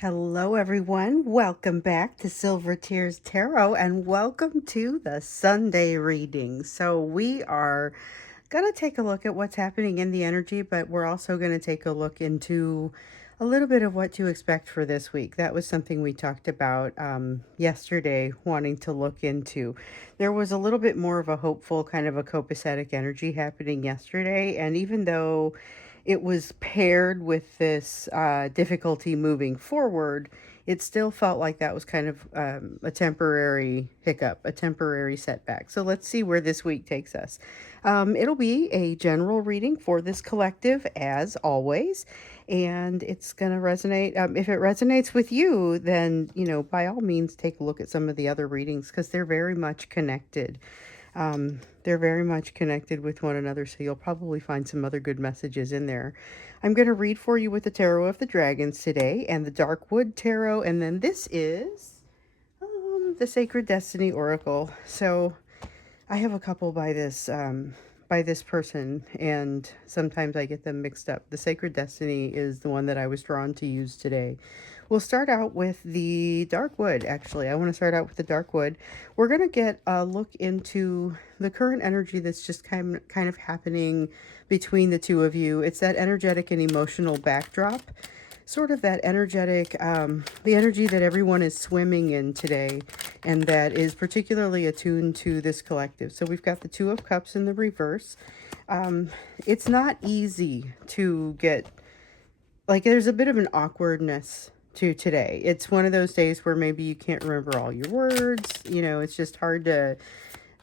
Hello, everyone. Welcome back to Silver Tears Tarot and welcome to the Sunday reading. So, we are going to take a look at what's happening in the energy, but we're also going to take a look into a little bit of what to expect for this week. That was something we talked about yesterday, wanting to look into. There was a little bit more of a hopeful, kind of a copacetic energy happening yesterday, and even though it was paired with this difficulty moving forward, it still felt like that was kind of a temporary hiccup, a temporary setback. So let's see where this week takes us. It'll be a general reading for this collective, as always, and it's going to resonate. If it resonates with you, then, by all means, take a look at some of the other readings because they're very much connected. They're very much connected with one another, so you'll probably find some other good messages in there. I'm going to read for you with the Tarot of the Dragons today and the Darkwood Tarot, and then this is the Sacred Destiny Oracle. So I have a couple by this person, and sometimes I get them mixed up. The Sacred Destiny is the one that I was drawn to use today. We'll start out with the Darkwood, actually. I want to start out with the Darkwood. We're going to get a look into the current energy that's just kind of happening between the two of you. It's that energetic and emotional backdrop, sort of that energetic, the energy that everyone is swimming in today, and that is particularly attuned to this collective. So we've got the Two of Cups in the reverse. It's not easy to get, like, there's a bit of an awkwardness to today. It's one of those days where maybe you can't remember all your words. It's just hard to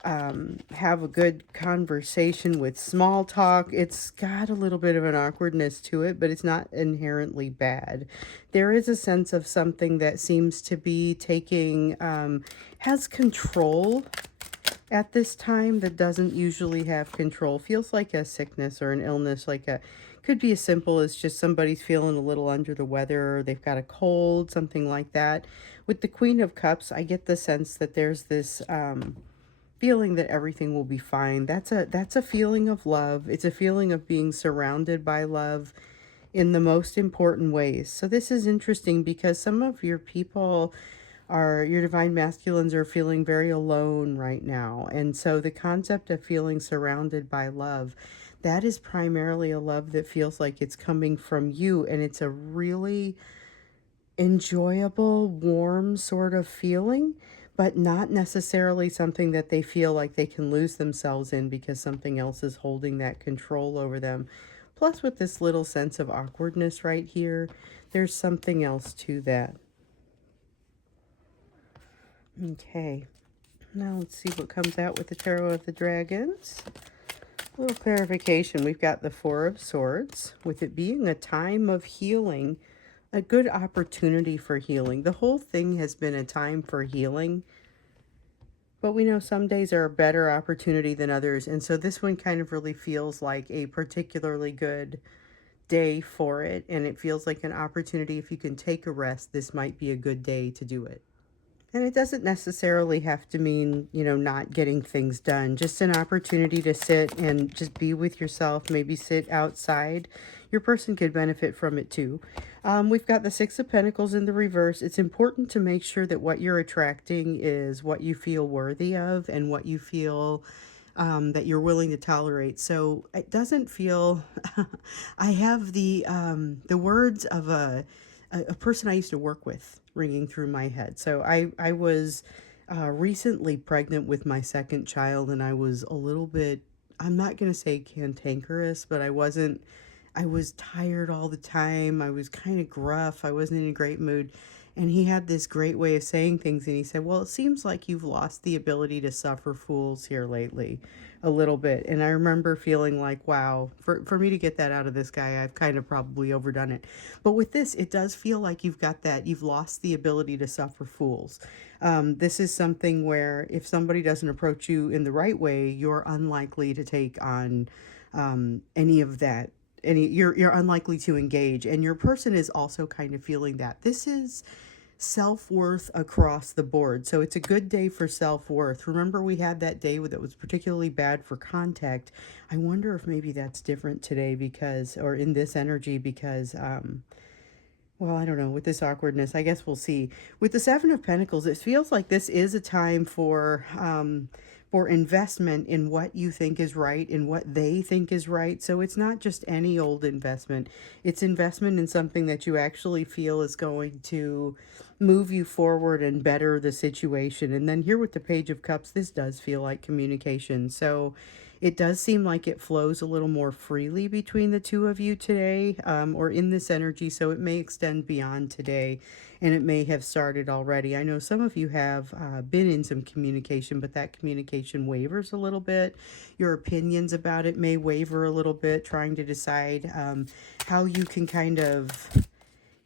have a good conversation with small talk. It's got a little bit of an awkwardness to it, but it's not inherently bad. There is a sense of something that seems to be taking, has control at this time that doesn't usually have control. Feels like a sickness or an illness, could be as simple as just somebody's feeling a little under the weather, or they've got a cold, something like that. With the Queen of Cups, I get the sense that there's this feeling that everything will be fine. That's a feeling of love. It's a feeling of being surrounded by love in the most important ways. So this is interesting because some of your people your divine masculines are feeling very alone right now. And so the concept of feeling surrounded by love, that is primarily a love that feels like it's coming from you, and it's a really enjoyable, warm sort of feeling, but not necessarily something that they feel like they can lose themselves in because something else is holding that control over them. Plus, with this little sense of awkwardness right here, there's something else to that. Okay, now let's see what comes out with the Tarot of the Dragons. A little clarification. We've got the Four of Swords, with it being a time of healing, a good opportunity for healing. The whole thing has been a time for healing, but we know some days are a better opportunity than others, and so this one kind of really feels like a particularly good day for it, and it feels like an opportunity. If you can take a rest, this might be a good day to do it. And it doesn't necessarily have to mean, not getting things done. Just an opportunity to sit and just be with yourself, maybe sit outside. Your person could benefit from it too. We've got the Six of Pentacles in the reverse. It's important to make sure that what you're attracting is what you feel worthy of and what you feel that you're willing to tolerate. So it doesn't feel, I have the words of a person I used to work with ringing through my head. So I was recently pregnant with my second child, and I was a little bit, I'm not going to say cantankerous, but I was tired all the time. I was kind of gruff. I wasn't in a great mood. And he had this great way of saying things, and he said, well, it seems like you've lost the ability to suffer fools here lately a little bit. And I remember feeling like, wow, for me to get that out of this guy, I've kind of probably overdone it. But with this, it does feel like you've lost the ability to suffer fools. This is something where if somebody doesn't approach you in the right way, you're unlikely to take on any of that. You're unlikely to engage, and your person is also kind of feeling that. This is self-worth across the board. So it's a good day for self-worth. Remember, we had that day that was particularly bad for contact. I wonder if maybe that's different today or in this energy, because well, I don't know, with this awkwardness, I guess we'll see. With the Seven of Pentacles, it feels like this is a time for investment in what you think is right and what they think is right. So it's not just any old investment. It's investment in something that you actually feel is going to move you forward and better the situation. And then here with the Page of Cups, this does feel like communication. So it does seem like it flows a little more freely between the two of you today, or in this energy, so it may extend beyond today, and it may have started already. I know some of you have been in some communication, but that communication wavers a little bit. Your opinions about it may waver a little bit, trying to decide how you can kind of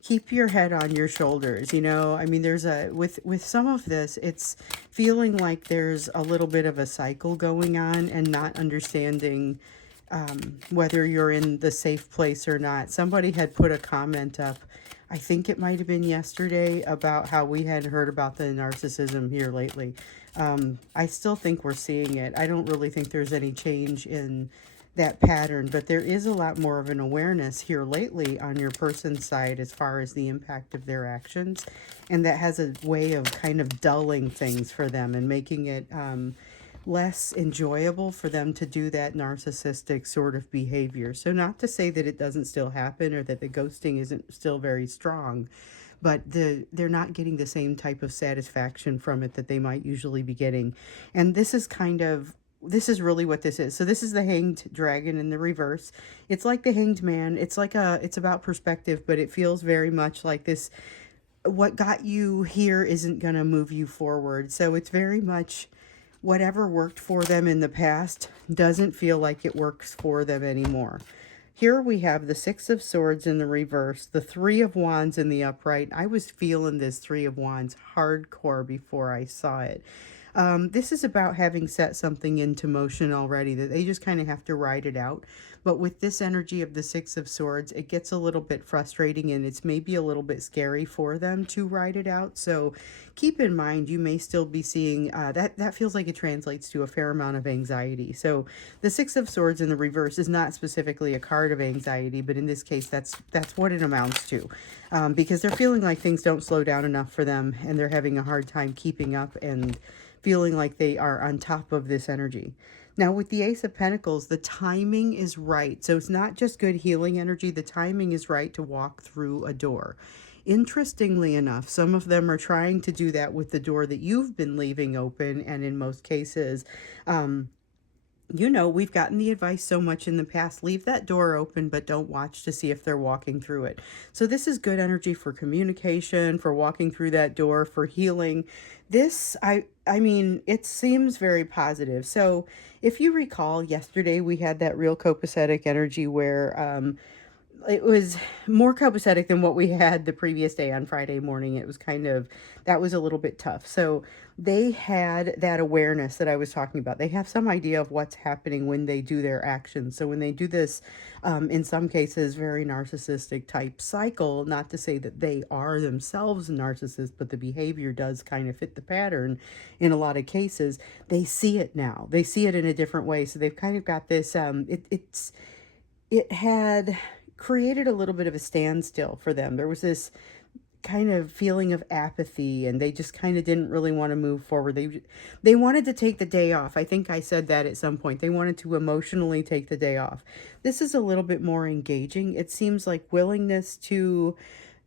keep your head on your shoulders. I mean, there's a with some of this, it's feeling like there's a little bit of a cycle going on and not understanding whether you're in the safe place or not. Somebody had put a comment up, I think it might have been yesterday, about how we hadn't heard about the narcissism here lately. I still think we're seeing it. I don't really think there's any change in that pattern, but there is a lot more of an awareness here lately on your person's side as far as the impact of their actions, and that has a way of kind of dulling things for them and making it less enjoyable for them to do that narcissistic sort of behavior. So not to say that it doesn't still happen or that the ghosting isn't still very strong, but they're not getting the same type of satisfaction from it that they might usually be getting. And this is really what this is. So this is the Hanged Dragon in the reverse. It's like the Hanged Man. It's about perspective, but it feels very much like this. What got you here isn't going to move you forward. So it's very much whatever worked for them in the past doesn't feel like it works for them anymore. Here we have the Six of Swords in the reverse, the Three of Wands in the upright. I was feeling this Three of Wands hardcore before I saw it. This is about having set something into motion already, that they just kind of have to ride it out. But with this energy of the Six of Swords, it gets a little bit frustrating, and it's maybe a little bit scary for them to ride it out. So keep in mind, you may still be seeing that feels like it translates to a fair amount of anxiety. So the Six of Swords in the reverse is not specifically a card of anxiety, but in this case, that's what it amounts to, because they're feeling like things don't slow down enough for them, and they're having a hard time keeping up and feeling like they are on top of this energy. Now with the Ace of Pentacles, the timing is right. So it's not just good healing energy. The timing is right to walk through a door. Interestingly enough, some of them are trying to do that with the door that you've been leaving open. And in most cases, we've gotten the advice so much in the past, leave that door open, but don't watch to see if they're walking through it. So this is good energy for communication, for walking through that door, for healing. I mean, it seems very positive. So if you recall, yesterday we had that real copacetic energy where it was more copacetic than what we had the previous day on Friday morning. It was that was a little bit tough. So they had that awareness that I was talking about. They have some idea of what's happening when they do their actions. So when they do this, in some cases, very narcissistic type cycle, not to say that they are themselves a narcissist, but the behavior does kind of fit the pattern in a lot of cases. They see it now. They see it in a different way. So they've kind of got this, it had created a little bit of a standstill for them. There was this kind of feeling of apathy, and they just kind of didn't really want to move forward. They wanted to take the day off. I think I said that at some point. They wanted to emotionally take the day off. This is a little bit more engaging. It seems like willingness to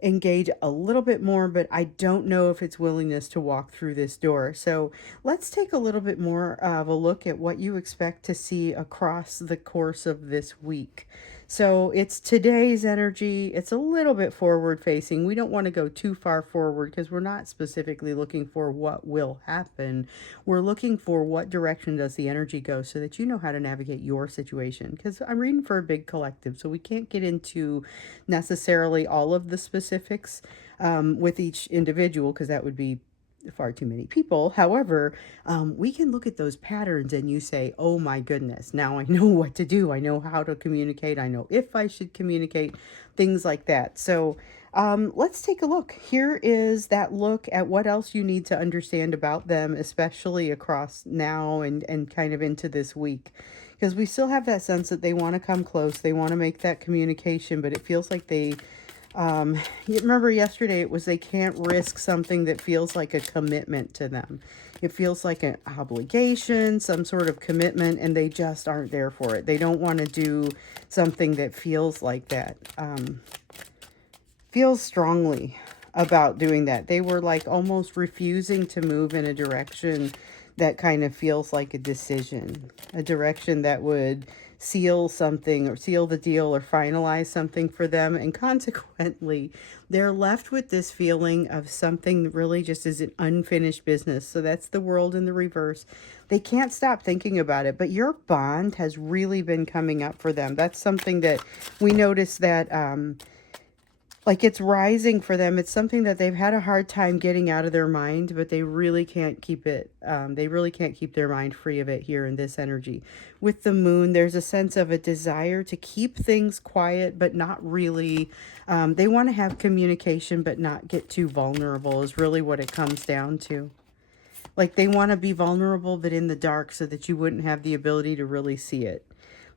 engage a little bit more, but I don't know if it's willingness to walk through this door. So let's take a little bit more of a look at what you expect to see across the course of this week. So it's today's energy. It's a little bit forward facing. We don't want to go too far forward because we're not specifically looking for what will happen. We're looking for what direction does the energy go, so that you know how to navigate your situation. Because I'm reading for a big collective, so we can't get into necessarily all of the specifics with each individual, because that would be far too many people. However, we can look at those patterns and you say, oh my goodness, now I know what to do. I know how to communicate. I know if I should communicate, things like that. So let's take a look. Here is that look at what else you need to understand about them, especially across now and kind of into this week. Because we still have that sense that they want to come close. They want to make that communication, but it feels like they You remember yesterday it was they can't risk something that feels like a commitment to them. It feels like an obligation, some sort of commitment, and they just aren't there for it. They don't want to do something that feels like that. Feels strongly about doing that. They were like almost refusing to move in a direction that kind of feels like a decision, a direction that would seal something or seal the deal or finalize something for them. And consequently, they're left with this feeling of something that really just is an unfinished business. So that's the world in the reverse. They can't stop thinking about it, but your bond has really been coming up for them. That's something that we noticed that like it's rising for them. It's something that they've had a hard time getting out of their mind, but they really can't keep it. They really can't keep their mind free of it here in this energy. With the moon, there's a sense of a desire to keep things quiet, but not really. They want to have communication, but not get too vulnerable, is really what it comes down to. Like they want to be vulnerable, but in the dark so that you wouldn't have the ability to really see it.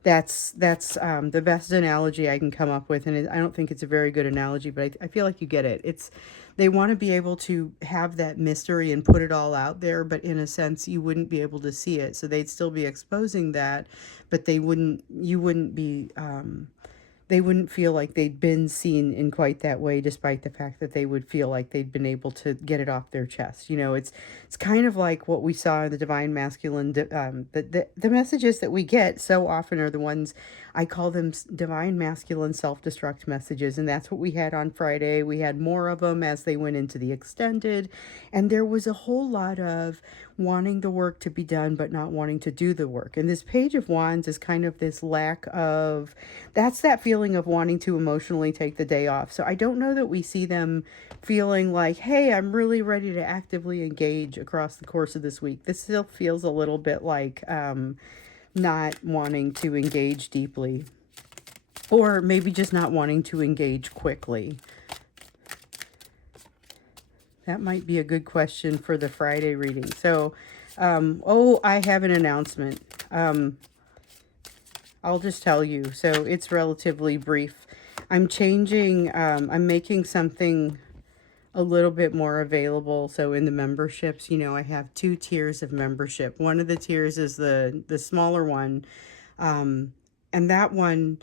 That's the best analogy I can come up with, and I don't think it's a very good analogy, but I feel like you get it. It's they want to be able to have that mystery and put it all out there, but in a sense, you wouldn't be able to see it, so they'd still be exposing that, but they wouldn't. You wouldn't be. They wouldn't feel like they'd been seen in quite that way, despite the fact that they would feel like they'd been able to get it off their chest. You know, it's kind of like what we saw in the divine masculine. The messages that we get so often are the ones I call them divine masculine self-destruct messages, and that's what we had on Friday. We had more of them as they went into the extended, and there was a whole lot of wanting the work to be done but not wanting to do the work. And this page of wands is kind of this lack of, that's that feeling of wanting to emotionally take the day off. So I don't know that we see them feeling like, hey, I'm really ready to actively engage across the course of this week. This still feels a little bit like not wanting to engage deeply, or maybe just not wanting to engage quickly. That might be a good question for the Friday reading. So, oh, I have an announcement. I'll just tell you. So it's relatively brief. I'm making something a little bit more available. So in the memberships, you know, I have 2 tiers of membership. One of the tiers is the smaller one. And that one,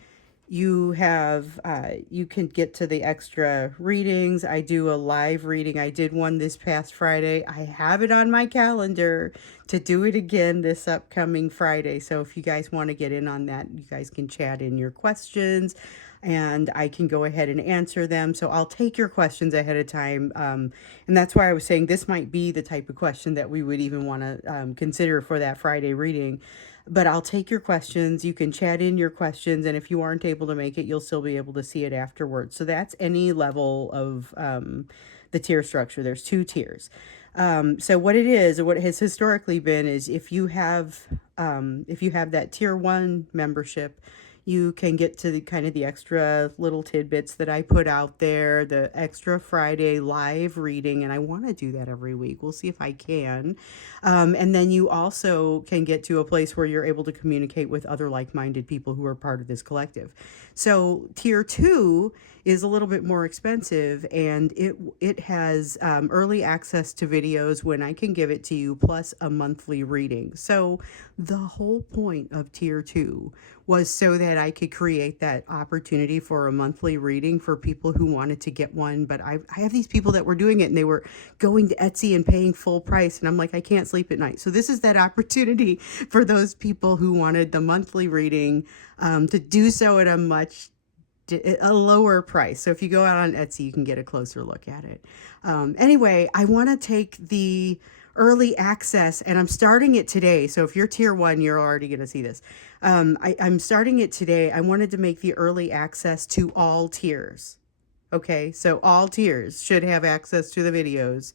you can get to the extra readings. I do a live reading. I did one this past Friday. I have it on my calendar to do it again this upcoming Friday. So if you guys want to get in on that, you guys can chat in your questions and I can go ahead and answer them. So I'll take your questions ahead of time. And that's why I was saying this might be the type of question that we would even want to consider for that Friday reading. But I'll take your questions. You can chat in your questions. And if you aren't able to make it, you'll still be able to see it afterwards. So that's any level of the tier structure. There's 2 tiers. So what it is, or what it has historically been, is if you have that tier 1 membership, you can get to the kind of the extra little tidbits that I put out there, the extra Friday live reading, and I want to do that every week. We'll see if I can. And then you also can get to a place where you're able to communicate with other like-minded people who are part of this collective. So tier 2 is a little bit more expensive, and it has early access to videos when I can give it to you, plus a monthly reading. So the whole point of tier 2 was so that I could create that opportunity for a monthly reading for people who wanted to get one. But I have these people that were doing it and they were going to Etsy and paying full price, and I'm like, I can't sleep at night. So this is that opportunity for those people who wanted the monthly reading to do so at a lower price. So if you go out on Etsy, you can get a closer look at it. Anyway, I want to take the early access, and I'm starting it today. So if you're tier 1, you're already going to see this. I'm starting it today. I wanted to make the early access to all tiers. Okay, so all tiers should have access to the videos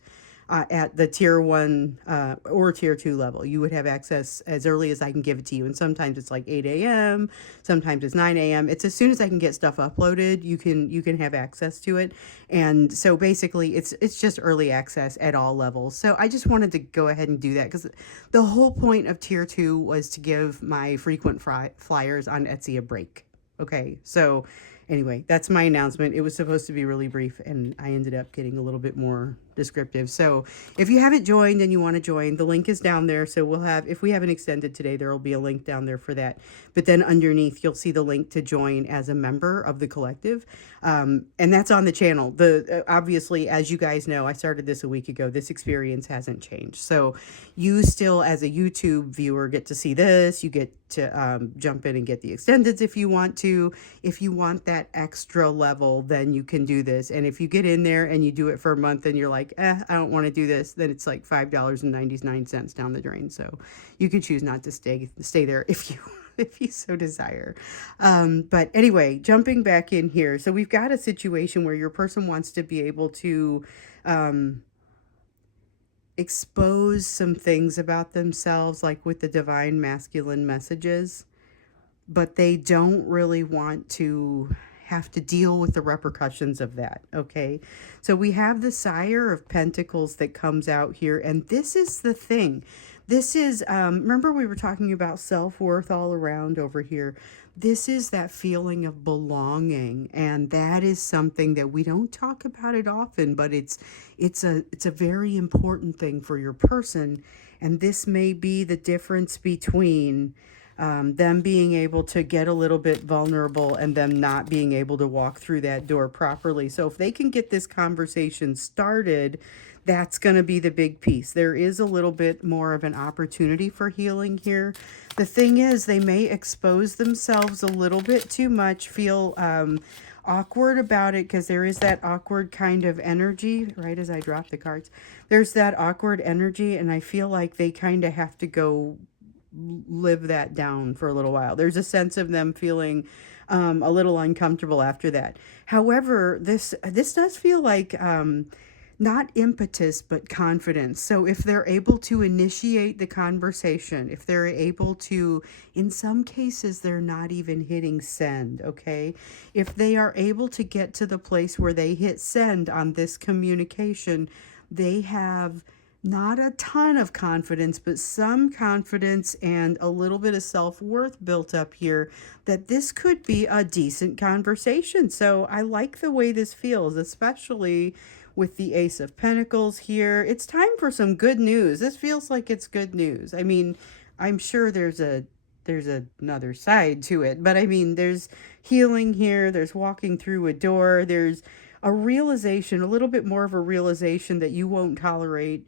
at the tier 1 or tier 2 level. You would have access as early as I can give it to you. And sometimes it's like 8 a.m., sometimes it's 9 a.m. It's as soon as I can get stuff uploaded, you can have access to it. And so basically it's just early access at all levels. So I just wanted to go ahead and do that because the whole point of tier 2 was to give my frequent flyers on Etsy a break. Okay, so Anyway, that's my announcement. It was supposed to be really brief, and I ended up getting a little bit more descriptive. So if you haven't joined and you want to join, the link is down there. So we'll have, if we haven't extended today, there will be a link down there for that. But then underneath, you'll see the link to join as a member of the collective. And that's on the channel. Obviously, as you guys know, I started this a week ago. This experience hasn't changed. So you still, as a YouTube viewer, get to see this. You get to jump in and get the extendeds if you want to. If you want that extra level, then you can do this. And if you get in there and you do it for a month and you're like, I don't want to do this, then it's like $5.99 down the drain. So you can choose not to stay there if you if you so desire. But anyway, jumping back in here. So we've got a situation where your person wants to be able to expose some things about themselves, like with the divine masculine messages, but they don't really want to have to deal with the repercussions of that. Okay. So we have the Sire of Pentacles that comes out here. And this is the thing. This is, remember we were talking about self-worth all around over here. This is that feeling of belonging. And that is something that we don't talk about it often, but it's a very important thing for your person. And this may be the difference between them being able to get a little bit vulnerable and them not being able to walk through that door properly. So if they can get this conversation started, that's going to be the big piece. There is a little bit more of an opportunity for healing here. The thing is, they may expose themselves a little bit too much, feel awkward about it, because there is that awkward kind of energy, right as I drop the cards. There's that awkward energy, and I feel like they kind of have to go live that down for a little while. There's a sense of them feeling a little uncomfortable after that. However, this does feel like not impetus, but confidence. So if they're able to initiate the conversation, if they're able to, in some cases, they're not even hitting send, okay? If they are able to get to the place where they hit send on this communication, they have not a ton of confidence, but some confidence and a little bit of self-worth built up here that this could be a decent conversation. So I like the way this feels, especially with the Ace of Pentacles here. It's time for some good news. This feels like it's good news. I mean, I'm sure there's another side to it, but I mean, there's healing here. There's walking through a door. There's a realization, a little bit more of a realization that you won't tolerate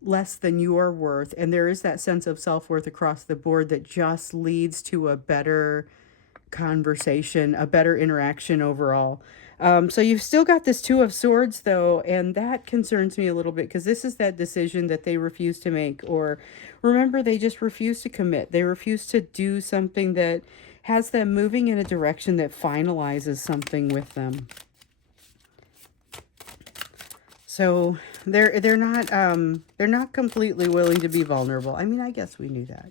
less than you are worth. And there is that sense of self-worth across the board that just leads to a better conversation, a better interaction overall. So you've still got this Two of Swords, though, and that concerns me a little bit, because this is that decision that they refuse to make, or remember, they just refuse to commit. They refuse to do something that has them moving in a direction that finalizes something with them. So they're not completely willing to be vulnerable. I mean, I guess we knew that.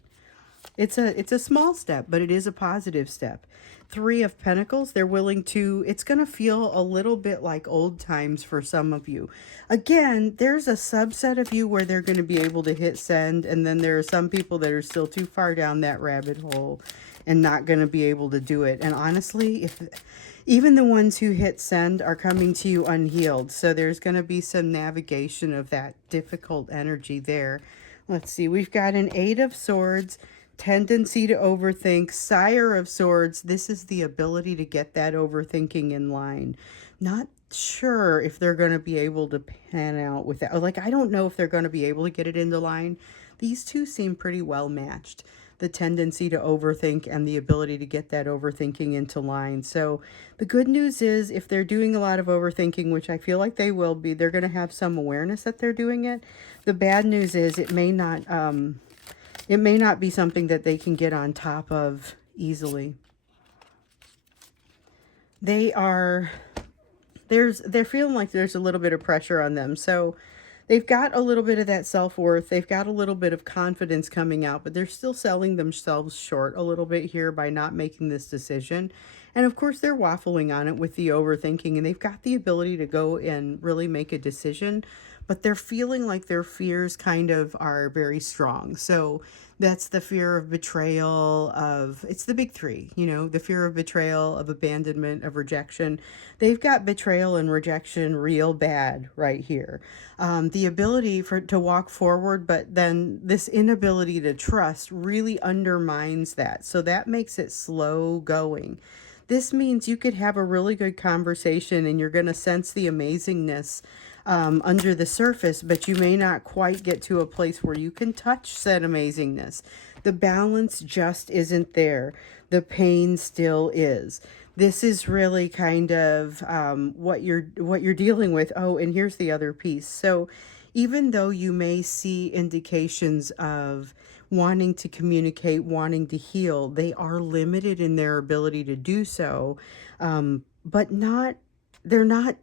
It's a small step, but it is a positive step. Three of Pentacles, they're willing to, it's going to feel a little bit like old times for some of you. Again, there's a subset of you where they're going to be able to hit send, and then there are some people that are still too far down that rabbit hole and not going to be able to do it. And honestly, if even the ones who hit send are coming to you unhealed, so there's going to be some navigation of that difficult energy there. Let's see, we've got an Eight of Swords, tendency to overthink, Sire of Swords. This is the ability to get that overthinking in line. Not sure if they're going to be able to pan out with that. Like, I don't know if they're going to be able to get it into line. These two seem pretty well matched. The tendency to overthink and the ability to get that overthinking into line. So the good news is, if they're doing a lot of overthinking, which I feel like they will be, they're going to have some awareness that they're doing it. The bad news is it may not be something that they can get on top of easily. They're feeling like there's a little bit of pressure on them. So they've got a little bit of that self-worth. They've got a little bit of confidence coming out, but they're still selling themselves short a little bit here by not making this decision. And of course, they're waffling on it with the overthinking, and they've got the ability to go and really make a decision, but they're feeling like their fears kind of are very strong. So that's the fear of betrayal, of it's the big three, the fear of betrayal, of abandonment, of rejection. They've got betrayal and rejection real bad right here. The ability to walk forward, but then this inability to trust really undermines that. So that makes it slow going. This means you could have a really good conversation and you're going to sense the amazingness under the surface, but you may not quite get to a place where you can touch said amazingness. The balance just isn't there. The pain still is. This is really kind of what you're dealing with. Oh, and here's the other piece. So even though you may see indications of wanting to communicate, wanting to heal, they are limited in their ability to do so, but they're not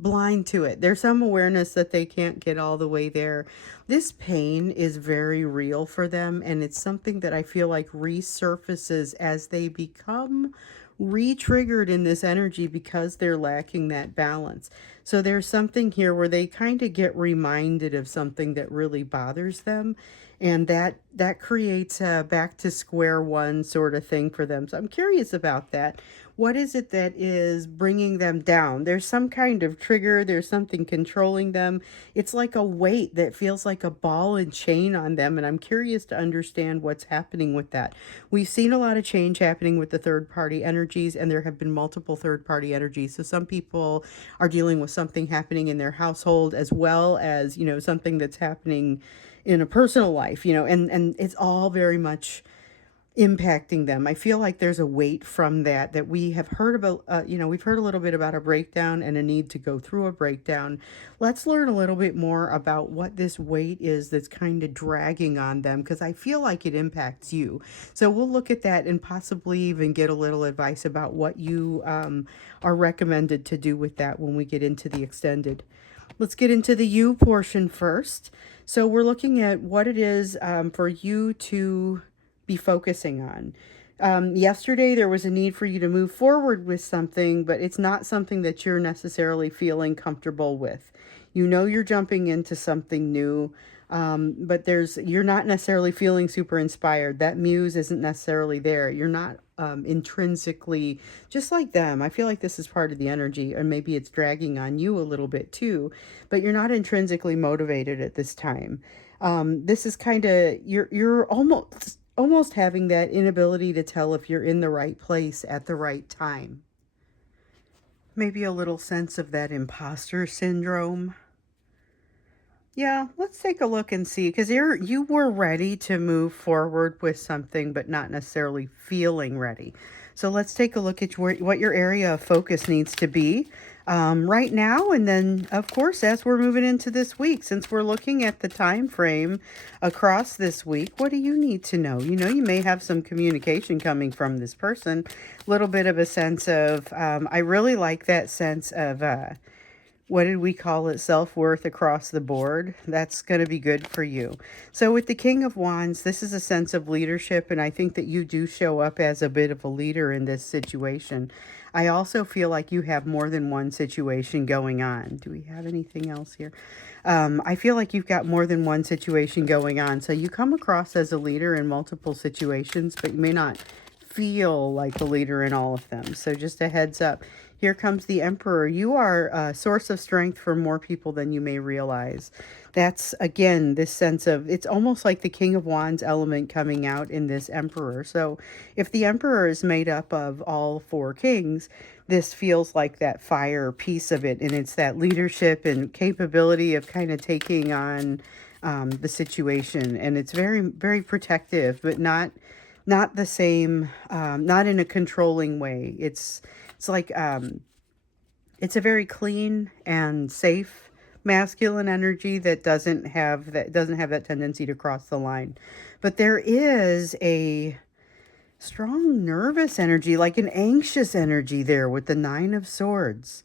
blind to it. There's some awareness that they can't get all the way there. This pain is very real for them, and it's something that I feel like resurfaces as they become re-triggered in this energy because they're lacking that balance. So there's something here where they kind of get reminded of something that really bothers them, and that creates a back to square one sort of thing for them. So I'm curious about that. What is it that is bringing them down? There's some kind of trigger, there's something controlling them. It's like a weight that feels like a ball and chain on them, and I'm curious to understand what's happening with that. We've seen a lot of change happening with the third party energies, and there have been multiple third party energies. So some people are dealing with something happening in their household, as well as, something that's happening in a personal life, and it's all very much impacting them. I feel like there's a weight from that we have heard about. We've heard a little bit about a breakdown and a need to go through a breakdown. Let's learn a little bit more about what this weight is that's kind of dragging on them, because I feel like it impacts you. So we'll look at that and possibly even get a little advice about what you are recommended to do with that when we get into the extended. Let's get into the you portion first. So we're looking at what it is for you to be focusing on. Yesterday, there was a need for you to move forward with something, but it's not something that you're necessarily feeling comfortable with. You're jumping into something new, but you're not necessarily feeling super inspired. That muse isn't necessarily there. You're not intrinsically, just like them. I feel like this is part of the energy, and maybe it's dragging on you a little bit too, but you're not intrinsically motivated at this time. This is kind of, you're almost having that inability to tell if you're in the right place at the right time. Maybe a little sense of that imposter syndrome. Yeah, let's take a look and see, because you were ready to move forward with something, but not necessarily feeling ready. So let's take a look at what your area of focus needs to be right now, and then of course as we're moving into this week, since we're looking at the time frame across this week, what do you need to know? You may have some communication coming from this person, a little bit of a sense of I really like that sense of what did we call it? Self-worth across the board. That's going to be good for you. So with the King of Wands, this is a sense of leadership, and I think that you do show up as a bit of a leader in this situation. I also feel like you have more than one situation going on. Do we have anything else here? I feel like you've got more than one situation going on. So you come across as a leader in multiple situations, but you may not feel like a leader in all of them. So just a heads up. Here comes the Emperor. You are a source of strength for more people than you may realize. That's, again, this sense of, it's almost like the King of Wands element coming out in this Emperor. So if the Emperor is made up of all four kings, this feels like that fire piece of it. And it's that leadership and capability of kind of taking on the situation. And it's very, very protective, but not the same, not in a controlling way. It's like, it's a very clean and safe masculine energy that doesn't have that tendency to cross the line. But there is a strong nervous energy, like an anxious energy there with the Nine of Swords,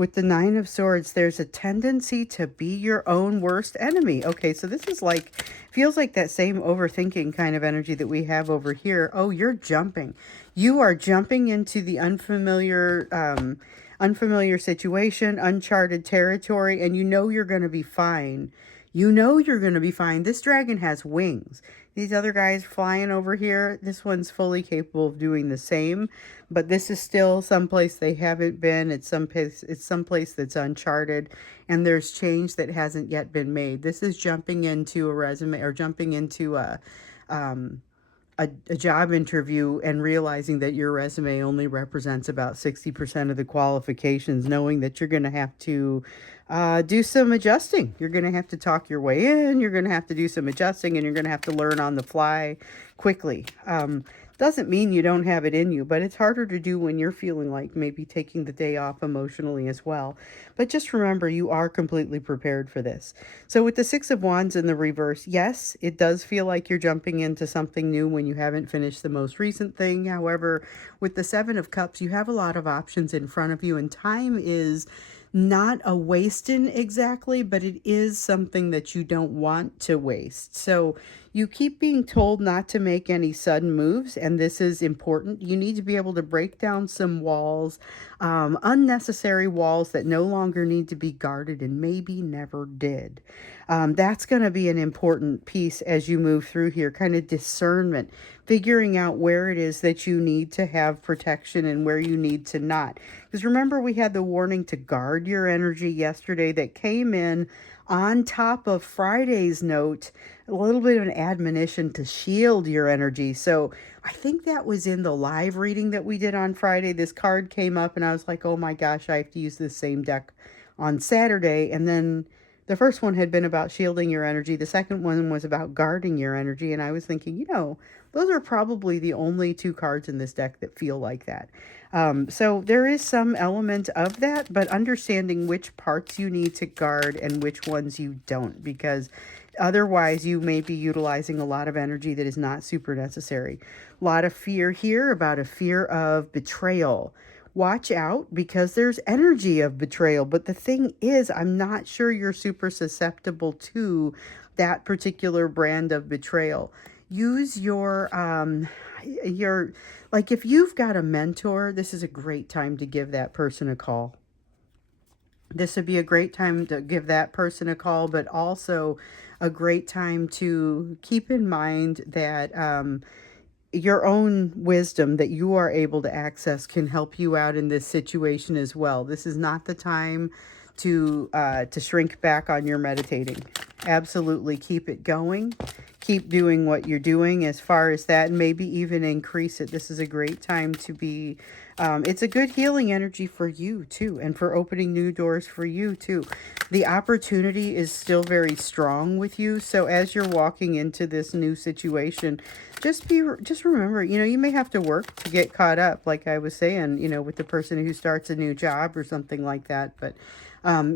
With the Nine of Swords, there's a tendency to be your own worst enemy. Okay, so this is like, feels like that same overthinking kind of energy that we have over here. Oh, you're jumping. You are jumping into the unfamiliar situation, uncharted territory, and you know you're going to be fine. You know you're going to be fine. This dragon has wings. These other guys flying over here, this one's fully capable of doing the same, but this is still someplace they haven't been. It's someplace that's uncharted, and there's change that hasn't yet been made. This is jumping into a resume, or jumping into um, a job interview and realizing that your resume only represents about 60% of the qualifications, knowing that you're going to have to do some adjusting. You're going to have to talk your way in. You're going to have to do some adjusting, and you're going to have to learn on the fly quickly. Doesn't mean you don't have it in you, but it's harder to do when you're feeling like maybe taking the day off emotionally as well. But just remember, you are completely prepared for this. So with the Six of Wands in the reverse, yes, it does feel like you're jumping into something new when you haven't finished the most recent thing. However, with the Seven of Cups, you have a lot of options in front of you, and time is not a wasting exactly, but it is something that you don't want to waste. So you keep being told not to make any sudden moves, and this is important. You need to be able to break down some walls, unnecessary walls that no longer need to be guarded and maybe never did. That's going to be an important piece as you move through here, kind of discernment, figuring out where it is that you need to have protection and where you need to not. Because remember, we had the warning to guard your energy yesterday that came in on top of Friday's note, a little bit of an admonition to shield your energy. So I think that was in the live reading that we did on Friday. This card came up and I was like, oh my gosh, I have to use this same deck on Saturday. And then the first one had been about shielding your energy. The second one was about guarding your energy. And I was thinking, those are probably the only two cards in this deck that feel like that. So there is some element of that, but understanding which parts you need to guard and which ones you don't, because otherwise you may be utilizing a lot of energy that is not super necessary. A lot of fear here, about a fear of betrayal. Watch out, because there's energy of betrayal. But the thing is, I'm not sure you're super susceptible to that particular brand of betrayal. Use your like, if you've got a mentor, this is a great time to give that person a call. This would be a great time to give that person a call, but also a great time to keep in mind that your own wisdom that you are able to access can help you out in this situation as well. This is not the time to shrink back on your meditating. Absolutely keep it going. Keep doing what you're doing as far as that, and maybe even increase it. This is a great time to be, it's a good healing energy for you too, and for opening new doors for you too. The opportunity is still very strong with you. So as you're walking into this new situation, just remember, you may have to work to get caught up, like I was saying, with the person who starts a new job or something like that. But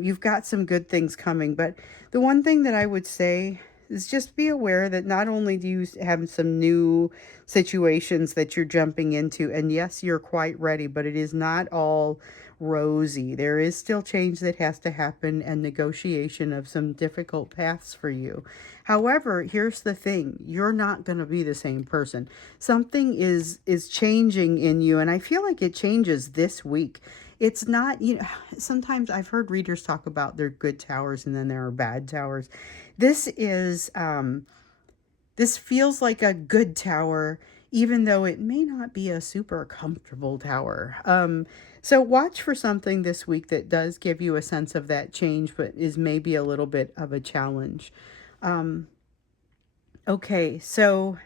you've got some good things coming. But the one thing that I would say is just be aware that not only do you have some new situations that you're jumping into, and yes, you're quite ready, but it is not all rosy. There is still change that has to happen and negotiation of some difficult paths for you. However, here's the thing. You're not going to be the same person. Something is changing in you, and I feel like it changes this week. It's not, sometimes I've heard readers talk about their good towers and then there are bad towers. This is, this feels like a good tower, even though it may not be a super comfortable tower. So watch for something this week that does give you a sense of that change, but is maybe a little bit of a challenge. Okay, so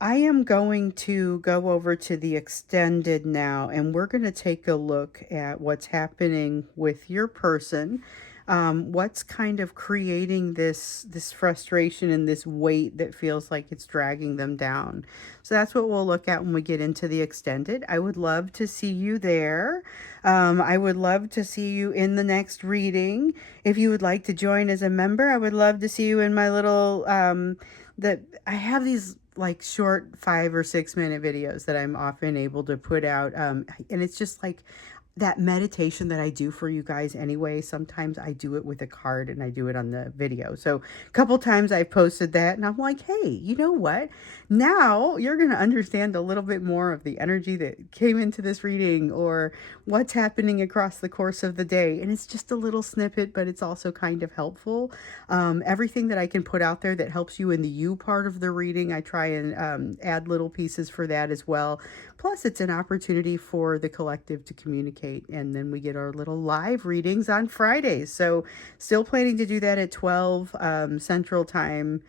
I am going to go over to the extended now, and we're going to take a look at what's happening with your person. What's kind of creating this frustration and this weight that feels like it's dragging them down. So that's what we'll look at when we get into the extended. I would love to see you there. I would love to see you in the next reading. If you would like to join as a member, I would love to see you in my little, that I have these like short 5 or 6 minute videos that I'm often able to put out. And it's just like, that meditation that I do for you guys anyway, sometimes I do it with a card and I do it on the video. So a couple times I posted that and I'm like, hey, you know what? Now you're going to understand a little bit more of the energy that came into this reading or what's happening across the course of the day. And it's just a little snippet, but it's also kind of helpful. Everything that I can put out there that helps you in the you part of the reading, I try and add little pieces for that as well. Plus, it's an opportunity for the collective to communicate. And then we get our little live readings on Fridays. So, still planning to do that at 12 Central Time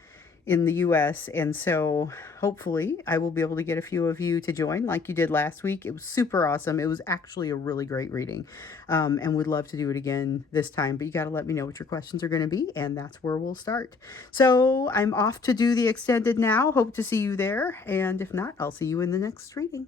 in the US. And so, hopefully, I will be able to get a few of you to join like you did last week. It was super awesome. It was actually a really great reading. And would love to do it again this time. But you got to let me know what your questions are going to be. And that's where we'll start. So, I'm off to do the extended now. Hope to see you there. And if not, I'll see you in the next reading.